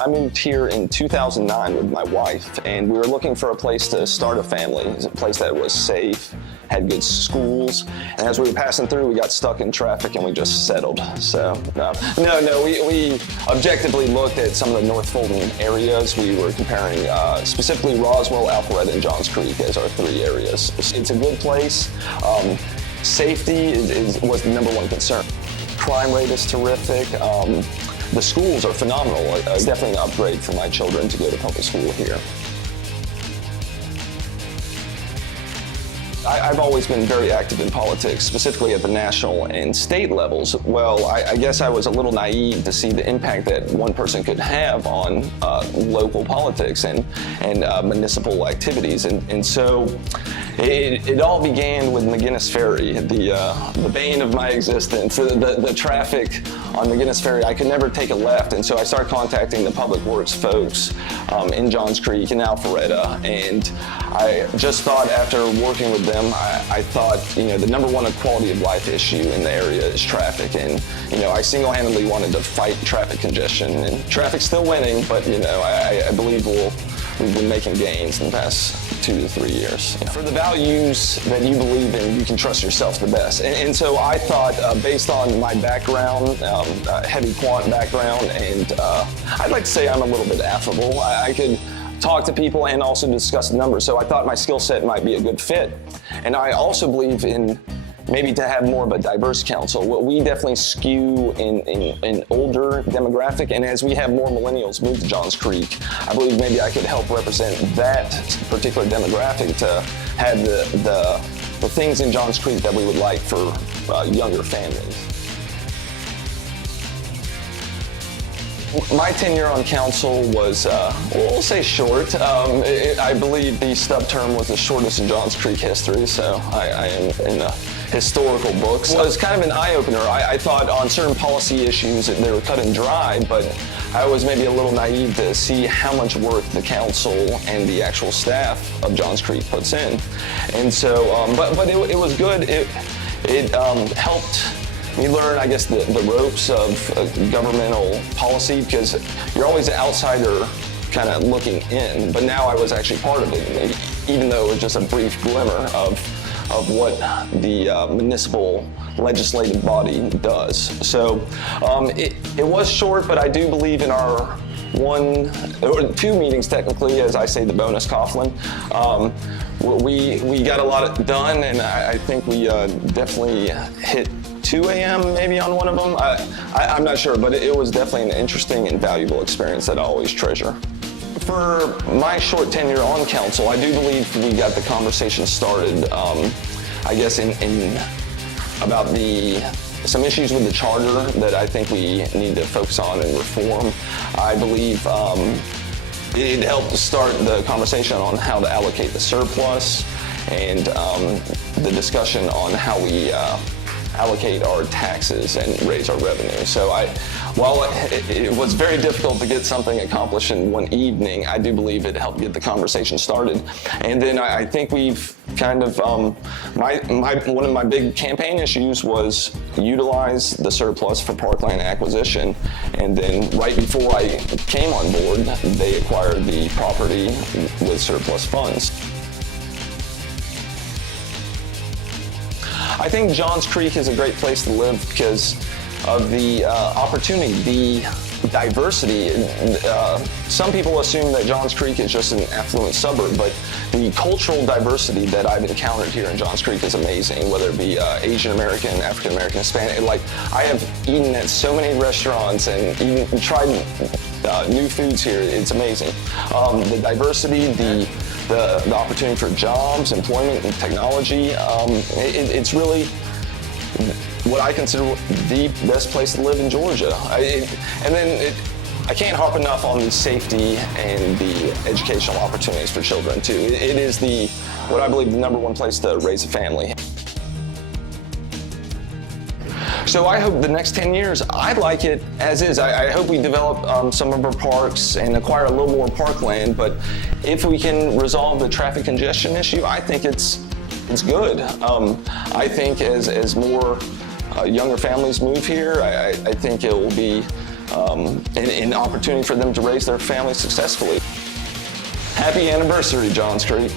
I moved here in 2009 with my wife, and we were looking for a place to start a family, a place that was safe, had good schools, and as we were passing through, we got stuck in traffic and we just settled. So, we objectively looked at some of the North Fulton areas. We were comparing specifically Roswell, Alpharetta, and Johns Creek as our three areas. It's a good place. Safety was the number one concern. Crime rate is terrific. The schools are phenomenal. It's definitely an upgrade for my children to go to public school here. I've always been very active in politics, specifically at the national and state levels. Well, I guess I was a little naive to see the impact that one person could have on local politics and municipal activities. And so it all began with McGinnis Ferry, the bane of my existence, the traffic on McGinnis Ferry. I could never take a left, and so I started contacting the public works folks in Johns Creek and Alpharetta, and I just thought, after working with them, I thought, the number one quality of life issue in the area is traffic, and I single-handedly wanted to fight traffic congestion, and traffic's still winning, but I believe we've been making gains in the past 2 to 3 years. For the values that you believe in, you can trust yourself the best. And so I thought, based on my background, heavy quant background, and I'd like to say I'm a little bit affable. I could talk to people and also discuss the numbers. So I thought my skill set might be a good fit. And I also believe in maybe to have more of a diverse council. Well, we definitely skew in older demographic, and as we have more millennials move to Johns Creek, I believe maybe I could help represent that particular demographic to have the things in Johns Creek that we would like for younger families. My tenure on council was, we'll say short. I believe the stub term was the shortest in Johns Creek history, so I am in the historical books. Well, it was kind of an eye-opener. I thought on certain policy issues that they were cut and dry, but I was maybe a little naive to see how much work the council and the actual staff of Johns Creek puts in. And so, but it was good. It helped me learn, I guess, the ropes of governmental policy, because you're always an outsider kind of looking in, but now I was actually part of it, even though it was just a brief glimmer of what the municipal legislative body does. So it was short, but I do believe in our 1 or 2 meetings, technically, as I say, the bonus Coughlin. We got a lot done, and I think we definitely hit 2 a.m. maybe on one of them. I'm not sure, but it was definitely an interesting and valuable experience that I always treasure. For my short tenure on council, I do believe we got the conversation started, I guess, in about some issues with the charter that I think we need to focus on and reform. I believe it helped to start the conversation on how to allocate the surplus, and the discussion on how we allocate our taxes and raise our revenue. So while it was very difficult to get something accomplished in one evening, I do believe it helped get the conversation started. And then I think we've kind of, one of my big campaign issues was utilize the surplus for parkland acquisition. And then right before I came on board, they acquired the property with surplus funds. I think Johns Creek is a great place to live because of the opportunity, the diversity. Some people assume that Johns Creek is just an affluent suburb, but the cultural diversity that I've encountered here in Johns Creek is amazing, whether it be Asian American, African American, Hispanic. Like, I have eaten at so many restaurants and even tried new foods here. It's amazing. The diversity, the opportunity for jobs, employment, and technology. It's really what I consider the best place to live in Georgia. I can't harp enough on the safety and the educational opportunities for children too. It is what I believe the number one place to raise a family. So I hope the next 10 years, I like it as is. I hope we develop some of our parks and acquire a little more parkland, but if we can resolve the traffic congestion issue, I think it's good. I think as more younger families move here, I think it will be and opportunity for them to raise their family successfully. Happy anniversary, John Street.